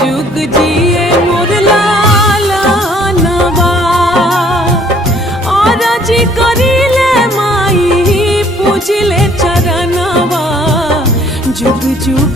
जुग जिए मोर लालनवा और जी करिले माई पूजिले चरणवा जुग जुग